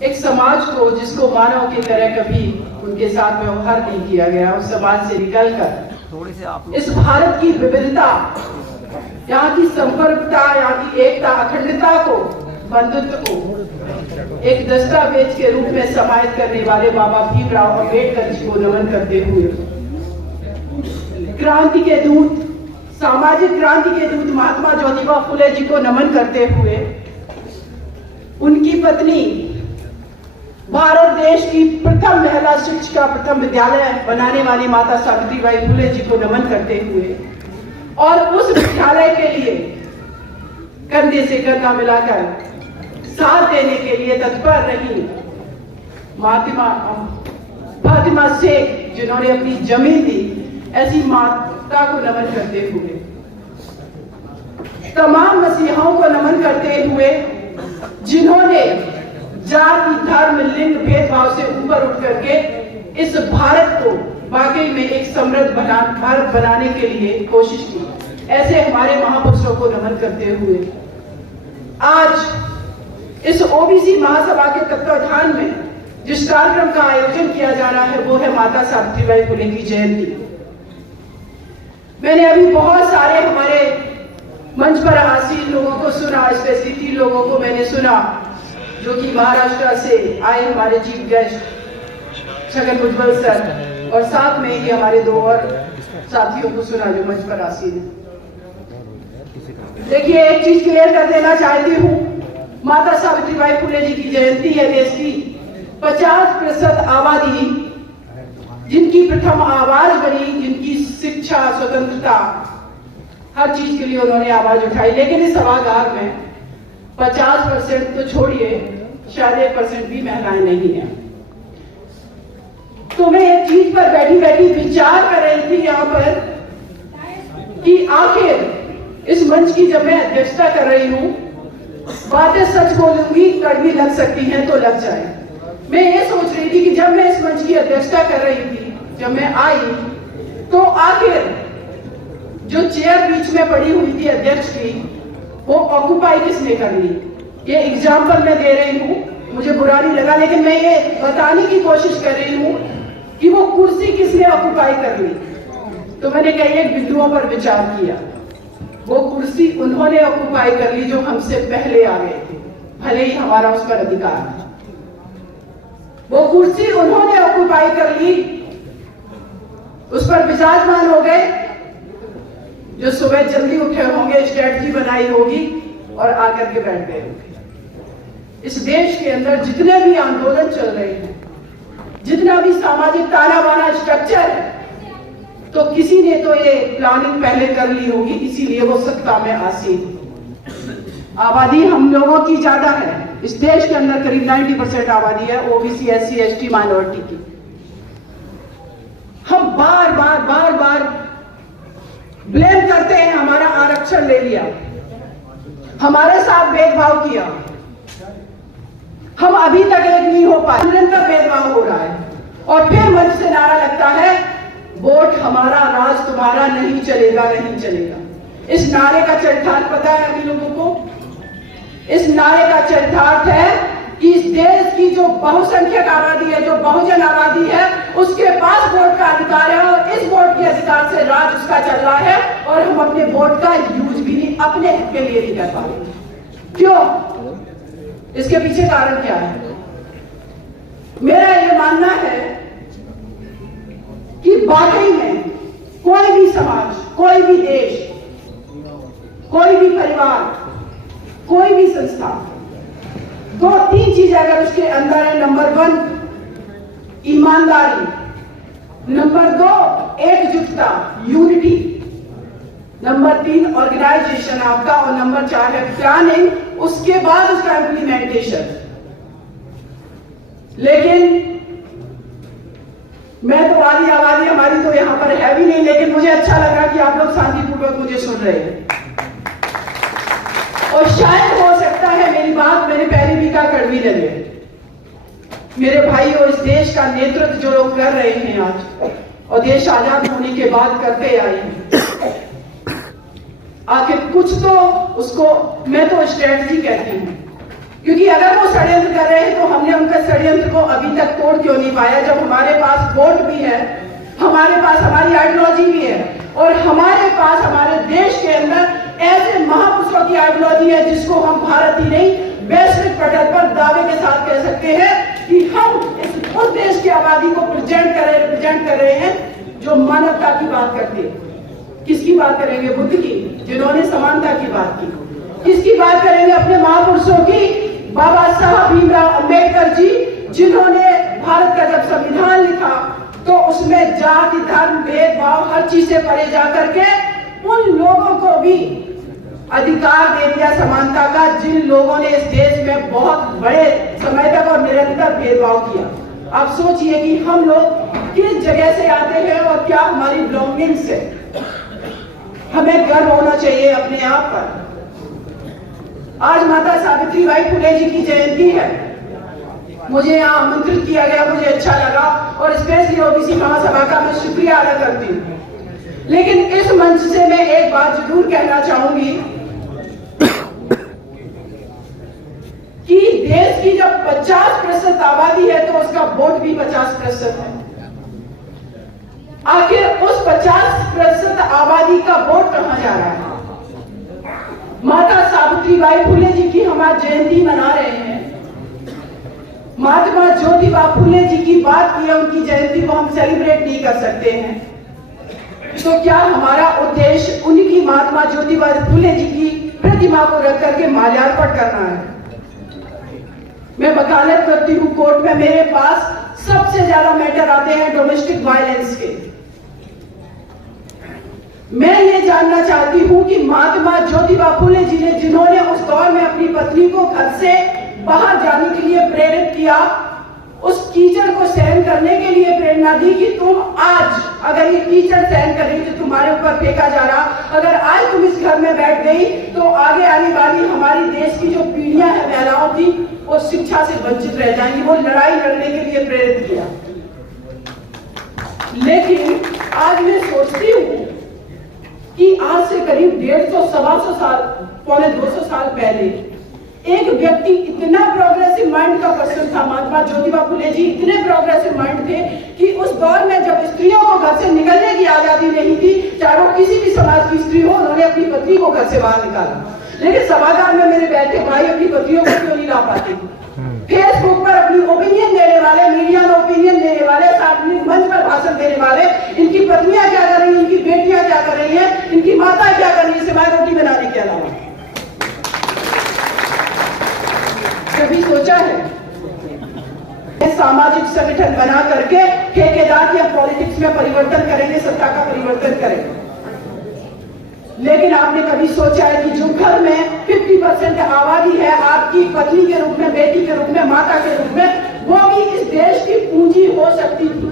एक समाज को जिसको मानव की तरह कभी उनके साथ व्यवहार नहीं किया गया, उस समाज से निकलकर इस भारत की विविधता, यहाँ की संपर्कता, यहाँ की एकता, अखंडता को, बंधुत्व को एक दस्तावेज के रूप में समाहित करने वाले बाबा भीमराव अम्बेडकर जी को नमन करते हुए, क्रांति के दूत, सामाजिक क्रांति के दूत महात्मा ज्योतिबा फुले जी को नमन करते हुए, उनकी पत्नी, भारत देश की प्रथम महिला शिक्षिका, प्रथम विद्यालय बनाने वाली माता सावित्रीबाई फुले जी को नमन करते हुए और उस विद्यालय के लिए कंधे से कंधा मिलाकर साथ देने के लिए तत्पर रही फातिमा शेख, जिन्होंने अपनी जमीन दी, ऐसी माता को नमन करते हुए, तमाम मसीहाओं को नमन करते हुए, जिन्होंने जाति, धर्म, लिंग भेदभाव से ऊपर उठ करके इस भारत को वाकई में एक समृद्ध भारत बनाने के लिए कोशिश की, ऐसे हमारे महापुरुषों को नमन करते हुए आज इस ओबीसी महासभा के तत्वाधान में जिस कार्यक्रम का आयोजन किया जा रहा है वो है माता सावित्रीबाई फुले की जयंती। मैंने अभी बहुत सारे हमारे मंच पर आसीन लोगों को सुना, स्पेशली 3 लोगों को मैंने सुना जो कि महाराष्ट्र से आए हमारे chief guest Chhagan Bhujbal sir, और साथ में ही हमारे 2 और साथियों को सुना जो मंच पर आसीन है। देखिए, एक चीज क्लियर कर देना चाहती हूँ, माता सावित्रीबाई फुले जी की जयंती है देश की 50% आबादी जिनकी प्रथम आवाज बनी, जिनकी शिक्षा, स्वतंत्रता, हर चीज के लिए उन्होंने आवाज उठाई, लेकिन इस सभागार में 50% तो छोड़िए, शायद 1% भी महिलाएं नहीं है। तो मैं एक चीज पर बैठी बैठी विचार कर रही थी यहाँ पर कि आखिर इस मंच की जब मैं अध्यक्षता कर रही हूँ, बातें सच बोलूंगी, कड़वी लग सकती हैं तो लग जाए। मैं ये सोच रही थी कि जब मैं इस मंच की अध्यक्षता कर रही थी, जब मैं आई, तो आखिर जो चेयर बीच में पड़ी हुई थी अध्यक्ष की, वो ऑक्युपाई किसने कर ली? ये एग्जाम्पल मैं दे रही हूँ, मुझे बुरा नहीं लगा, लेकिन मैं ये बताने की कोशिश कर रही हूँ कि वो कुर्सी किसने ऑक्युपाई कर ली। तो मैंने कई एक बिंदुओं पर विचार किया। वो कुर्सी उन्होंने ऑक्युपाई कर ली जो हमसे पहले आ गए थे, भले ही हमारा उस पर अधिकार है। वो कुर्सी उन्होंने ऑक्युपाई कर ली, उस पर विराजमान हो गए जो सुबह जल्दी उठे होंगे, स्ट्रेटजी बनाई होगी और आकर के बैठ गए होंगे। इस देश के अंदर जितने भी आंदोलन चल रहे हैं, जितना भी सामाजिक ताना बाना स्ट्रक्चर है, तो किसी ने तो ये प्लानिंग पहले कर ली होगी, इसीलिए वो सत्ता में आसीन। आबादी हम लोगों की ज्यादा है इस देश के अंदर, करीब 90% आबादी है ओबीसी, एससी, एसटी, माइनॉरिटी की। हम बार बार ब्लेम करते हैं, हमारा आरक्षण ले लिया, हमारे साथ भेदभाव किया, हम अभी तक एक नहीं हो पाए, निरंतर भेदभाव हो रहा है। और फिर मंच से नारा लगता है, वोट हमारा, राज तुम्हारा, नहीं चलेगा, नहीं चलेगा। इस नारे का चरितार्थ पता है अभी लोगों को? इस नारे का चरितार्थ है कि इस देश की जो बहुसंख्यक आबादी है, जो बहुजन आबादी है, उसके पास वोट का अधिकार है और इस वोट के अधिकार से राज उसका चल रहा है और हम अपने वोट का यूज भी नहीं अपने हित के लिए नहीं कर पा रहे। क्यों? इसके पीछे कारण क्या है? मेरा ये मानना है कि वाकई में कोई भी समाज, कोई भी देश, कोई भी परिवार, कोई भी संस्था, 2-3 चीजें अगर उसके अंदर है। नंबर 1 ईमानदारी, नंबर 2 एकजुटता, यूनिटी, नंबर 3 ऑर्गेनाइजेशन आपका, और नंबर 4 है प्लानिंग, उसके बाद उसका इम्प्लीमेंटेशन। लेकिन मैं तो वाली आबादी हमारी तो यहां पर है भी नहीं, लेकिन मुझे अच्छा लगा कि आप लोग शांतिपूर्वक मुझे सुन रहे हैं। और शायद हो सकता है मेरी बात मेरे पहली भी का कड़वी लगे। मेरे भाई और इस देश का नेतृत्व जो लोग कर रहे हैं आज, और देश आजाद होने के बाद करते आए हैं, आखिर कुछ तो उसको मैं तो स्ट्रेटजी कहती हूँ, क्योंकि अगर वो षड्यंत्र कर रहे हैं तो हमने उनका तक तोड़ क्यों नहीं पाया, जब हमारे पास वोट भी है, हमारे पास हमारी आइडियोलॉजी भी है, और हमारे पास हमारे देश के अंदर ऐसे महापुरुषों की आइडियोलॉजी है जिसको हम भारत ही नहीं वैश्विक पटल पर दावे के साथ कह सकते हैं कि हम उस देश की आबादी को रिप्रेजेंट कर रहे हैं जो मानवता की बात करते हैं। किसकी बात करेंगे? बुद्ध की, जिन्होंने समानता की बात की। किसकी बात करेंगे? अपने महापुरुषों की, बाबा साहब भीमराव अंबेडकर जी, जिन्होंने भारत का जब संविधान लिखा तो उसमें जाति धर्म भेदभाव हर चीज से परे जाकर के उन लोगों को भी अधिकार दे दिया समानता का, जिन लोगों ने इस देश में बहुत बड़े समय तक और निरंतर भेदभाव किया। आप सोचिए कि हम लोग किस जगह से आते हैं और क्या हमारी बिलोंगिंग्स है। हमें गर्व होना चाहिए अपने आप पर। आज माता सावित्रीबाई फुले जी की जयंती है। मुझे यहाँ आमंत्रित किया गया, मुझे अच्छा लगा, और स्पेशली ओबीसी महासभा का मैं शुक्रिया अदा करती हूँ। लेकिन इस मंच से मैं एक बात जरूर कहना चाहूंगी कि देश की जब 50% आबादी है तो उसका वोट भी 50% है। आखिर उस 50% आबादी का वोट कहां जा रहा है? माता सावित्रीबाई फुले जी की हम आज जयंती मना रहे हैं। महात्मा ज्योतिबा फुले जी की बात की है, उनकी जयंती को हम सेलिब्रेट नहीं कर सकते हैं। तो क्या हमारा उद्देश्य उनकी महात्मा ज्योतिबा फुले जी की प्रतिमा को रख करके माल्यार्पण करना है? मैं वकालत करती हूँ कोर्ट में, मेरे पास सबसे ज्यादा मैटर आते हैं डोमेस्टिक वायलेंस के। मैं ये जानना चाहती हूँ कि महात्मा ज्योतिबा फुले जी ने, जिन्होंने उस दौर में अपनी पत्नी को घर से बाहर जाने के लिए प्रेरित किया, उस कीचड़ को सहन करने के लिए प्रेरणा दी कि तुम आज अगर ये कीचड़ सहन कर रही जो तुम्हारे ऊपर फेंका जा रहा, अगर आज तुम इस घर में बैठ गई तो आगे आने वाली हमारी देश की जो पीढ़ियां हैं, महिलाओं की, वो शिक्षा से वंचित रह जाएंगी। वो लड़ाई लड़ने के लिए प्रेरित किया। लेकिन आज मैं सोचती हूँ कि आज से करीब 150-125 साल, पौने 200 साल पहले एक व्यक्ति इतना प्रोग्रेसिव माइंड का पर्सन था, महात्मा ज्योतिबा फुले जी इतने प्रोग्रेसिव माइंड थे कि उस दौर में जब स्त्रियों को घर से निकलने की आजादी नहीं थी, चाहे वो किसी भी समाज की स्त्री हो, उन्होंने अपनी पत्नी को घर से बाहर निकाला। लेकिन सभागार में मेरे बैठे भाई अपनी पत्नियों को क्यों नहीं ला पाते? फेसबुक पर अपनी ओपिनियन देने वाले, मीडिया में ओपिनियन देने वाले, सार्वजनिक मंच पर भाषण देने वाले, इनकी पत्नियां क्या कर रही हैं, इनकी बेटियां क्या कर रही हैं, इनकी माता क्या कर रही है सिवाय रोटी बनाने के अलावा? कभी सोचा है? सामाजिक संगठन बना करके ठेकेदार या पॉलिटिक्स में परिवर्तन करेंगे, सत्ता का परिवर्तन करेंगे। लेकिन आपने कभी सोचा है कि जो घर में 50% आबादी है आपकी पत्नी के रूप में, बेटी के रूप में, माता के रूप में, वो भी इस देश की पूंजी हो सकती थी।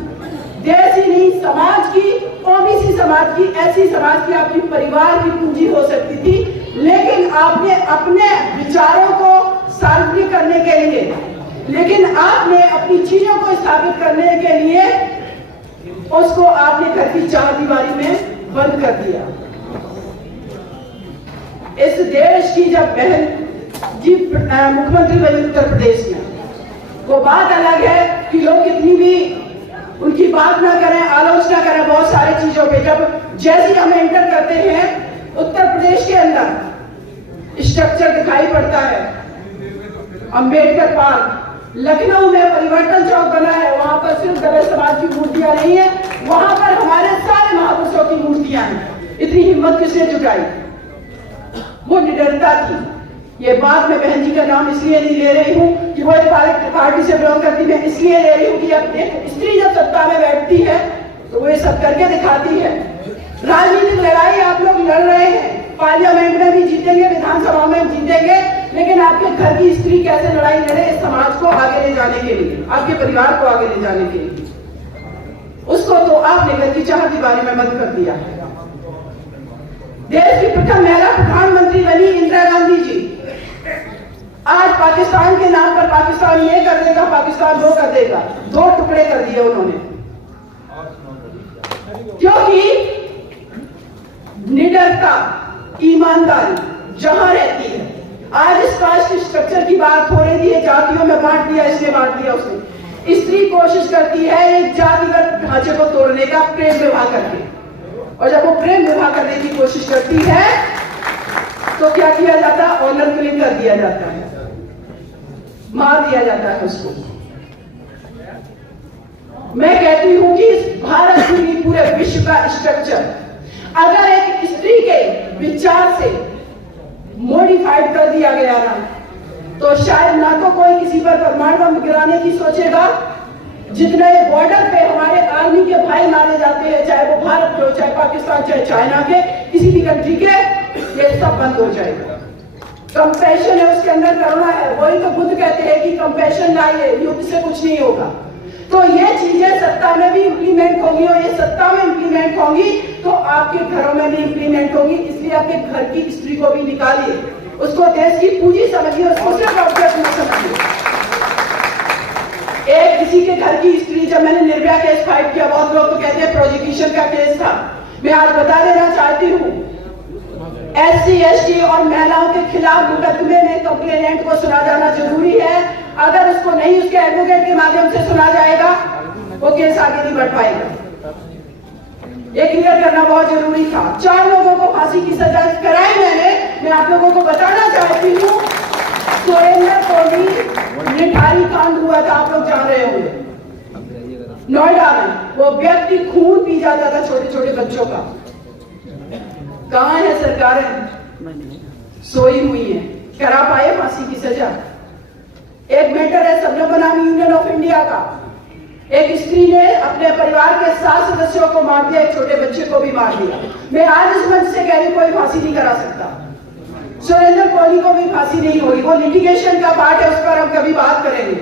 देश ही नहीं, समाज की, ओबीसी समाज की, ऐसी समाज की आपकी परिवार की पूंजी हो सकती थी। लेकिन आपने अपने विचारों को सार्वजनिक करने के लिए, लेकिन आपने अपनी चीजों को स्थापित करने के लिए उसको आपने घर की चार दीवारी में बंद कर दिया। इस देश की जब बहन जी मुख्यमंत्री बनी उत्तर प्रदेश में, वो बात अलग है कि लोग कितनी भी उनकी बात ना करें, आलोचना करें बहुत सारी चीजों पे। जब जैसे हम एंटर करते हैं उत्तर प्रदेश के अंदर स्ट्रक्चर दिखाई पड़ता है, अंबेडकर पार्क, लखनऊ में परिवर्तन चौक बना है, वहां पर सिर्फ दलित समाज की मूर्तियां नहीं है, वहां पर हमारे सारे महापुरुषों की मूर्तियां हैं। इतनी हिम्मत किसने जुटाई? वो निडरता थी। ये बात मैं बहन जी का नाम इसलिए नहीं ले रही हूँ कि वो एक पार्टी से बिलोंग करती, मैं इसलिए ले रही हूँ कि अब एक स्त्री जब सत्ता में बैठती है तो वो ये सब करके दिखाती है। राजनीतिक लड़ाई आप लोग लड़ रहे हैं, पार्लियामेंट में भी जीतेंगे, विधानसभा में जीतेंगे, लेकिन आपके घर की स्त्री कैसे लड़ाई लड़े इस समाज को आगे ले जाने के लिए, आपके परिवार को आगे ले जाने के लिए, उसको तो आपने घर की चार दीवारी में बंद कर दिया है। देश की प्रथम महिला प्रधानमंत्री बनी इंदिरा गांधी जी, आज पाकिस्तान के नाम पर पाकिस्तान ये कर देगा, पाकिस्तान वो कर देगा, दो टुकड़े कर दिए उन्होंने, क्योंकि निडरता, ईमानदारी जहां रहती है। आज इस कास्ट स्ट्रक्चर की बात हो रही थी, जातियों में बांट दिया, इसने बांट दिया, उसने, स्त्री कोशिश करती है एक जातिगत ढांचे को तोड़ने का प्रेम विवाह करके, और जब वो प्रेम विवाह करने की कोशिश करती है तो क्या किया जाता है? ऑनर किलिंग कर दिया जाता है, मार दिया जाता है उसको। मैं कहती हूं कि भारत की नहीं, पूरे विश्व का स्ट्रक्चर अगर एक स्त्री के विचार से मॉडिफाइड कर दिया गया ना, तो शायद ना तो कोई किसी पर परमाणु बम गिराने की सोचेगा, जितने बॉर्डर पे हमारे आर्मी के भाई मारे जाते हैं, चाहे वो भारत के हो, चाहे पाकिस्तान, चाहे चाइना के, किसी भी कंट्री के, ये सब बंद हो जाएगा। कंपैशन है उसके अंदर, करुणा है। वही तो बुद्ध कहते हैं कि कंपैशन लाइए, युद्ध से कुछ नहीं होगा। तो ये चीजें सत्ता में भी इम्प्लीमेंट होंगी, और ये सत्ता में इम्प्लीमेंट होंगी तो आपके घरों में भी इम्प्लीमेंट होंगी। इसलिए आपके घर की स्त्री को भी निकालिए, उसको देश की पूंजी समझिए, उसको सिर्फ ऑब्जेक्ट न समझिए। एक किसी के घर की स्त्री, जब मैंने निर्भया केस फाइट किया, बहुत लोग तो कहते हैं प्रोजिक्यूशन का केस था। मैं आज बता देना चाहती हूँ, SC, ST और महिलाओं के खिलाफ मुकदमे में कंप्लेनेंट को सुना जाना जरूरी है। अगर उसको नहीं उसके एडवोकेट के माध्यम से सुना जाएगा, वो केस आगे नहीं बढ़ पाएगा। ये क्लियर करना बहुत जरूरी था। 4 लोगों को फांसी की सजा कराई मैंने। मैं आप लोगों को बताना चाहती हूँ, सुरेंद्र को भी निठारी कांड हुआ था, आप लोग जान रहे होंगे, नोएडा में। वो व्यक्ति खून पी जाता था छोटे छोटे बच्चों का। कहां है सरकारें? सोई हुई है। करा पाए फांसी की सजा? एक मैटर है सबने बनामी यूनियन ऑफ इंडिया का, एक स्त्री ने अपने परिवार के 7 सदस्यों को मार दिया, एक छोटे बच्चे को भी मार दिया। मैं आज इस मंच से कह रही, कोई फांसी नहीं करा सकता। सुरेंद्र कोहली को भी फांसी नहीं होगी। वो लिटिगेशन का पार्ट है, उस पर हम कभी बात करेंगे।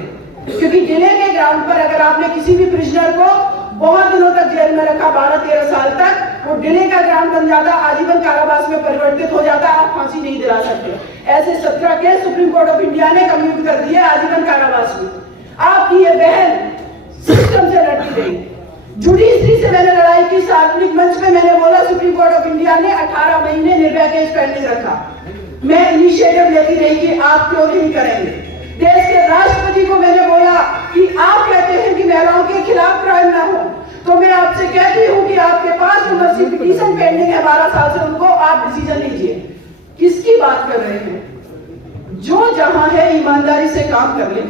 क्योंकि जिले के ग्राउंड पर अगर आपने किसी भी प्रिजनर को बहुत दिनों तक जेल में रखा, 12-13 साल तक, वो डिले का ग्राउंड बन जाता, आजीवन कारावास में परिवर्तित हो जाता, आप फांसी नहीं दिला सकते। ऐसे 17 case supreme court of India ने कम्यूट कर दिए आजीवन कारावास में। आपकी ये बहन सिस्टम से लड़ती रही। जुडिशरी से मैंने लड़ाई की, सार्वजनिक मंच में मैंने बोला, सुप्रीम कोर्ट ऑफ इंडिया ने 18 महीने निर्भया केस पेंडिंग रखा। मैं इनिशिएटिव लेती रही कि आप क्यों नहीं करेंगे। देश के राष्ट्रपति को मैंने बोला कि आप कहते हैं कि महिलाओं के खिलाफ क्राइम ना हो, तो मैं आपसे कहती हूं कि आपके पास जो मर्सी पिटीशन पेंडिंग है 12 साल से, उनको आप डिसीजन लीजिए। किसकी बात कर रहे हैं? जो जहां है ईमानदारी से काम कर ले।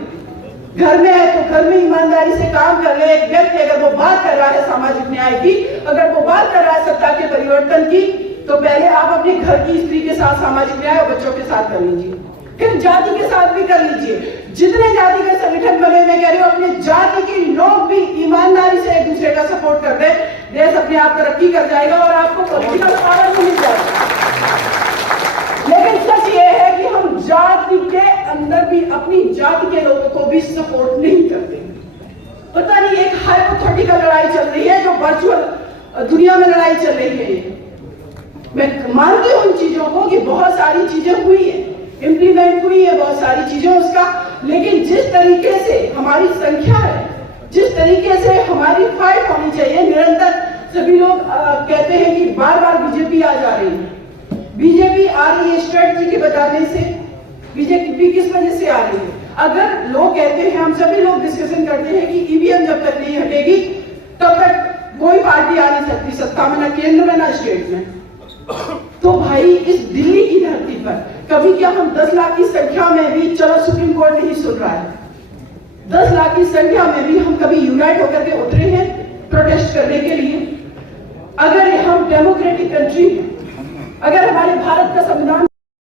घर में है तो घर में ईमानदारी से काम कर ले। एक व्यक्ति अगर वो बात कर रहा है सामाजिक न्याय की, अगर वो बात कर रहा है सत्ता के परिवर्तन की, तो पहले आप अपने घर की स्त्री के साथ सामाजिक न्याय और बच्चों के साथ कर लीजिए, फिर जाति के साथ भी कर लीजिए। जितने जाति के संगठन बने, मैं कह रही हूँ अपने जाति के लोग भी ईमानदारी से एक दूसरे का सपोर्ट कर दे, देश अपने आप तरक्की कर जाएगा और आपको पॉलिटिकल पावर मिल जाएगा। लेकिन सच ये है कि हम जाति के अंदर भी अपनी जाति के लोगों को भी सपोर्ट नहीं करते। पता नहीं एक हाइपोथेटिकल लड़ाई चल रही है, जो वर्चुअल दुनिया में लड़ाई चल रही है। मैं मानती हूँ इन चीजों को कि बहुत सारी चीजें हुई है, इंप्लीमेंट हुई है बहुत सारी चीजें उसका, लेकिन जिस तरीके से हमारी संख्या है, जिस तरीके से हमारी फाइट होनी चाहिए निरंतर, सभी लोग कहते हैं कि बार बार बीजेपी आ जा रही है। बीजेपी आ रही है स्ट्रेटजी के बताने से। बीजेपी किस वजह से आ रही है? अगर लोग कहते हैं, हम सभी लोग डिस्कशन करते हैं कि ईवीएम जब तक नहीं हटेगी तब तक कोई पार्टी आ नहीं सकती सत्ता में, ना केंद्र में ना स्टेट में। तो भाई इस दिल्ली की धरती पर कभी क्या हम 10 लाख की संख्या में भी, चलो सुप्रीम कोर्ट नहीं सुन रहा है, 10 लाख की संख्या में भी हम कभी यूनाइट होकर के उतरे हैं प्रोटेस्ट करने के लिए? अगर हम डेमोक्रेटिक कंट्री हैं, अगर हमारे भारत का संविधान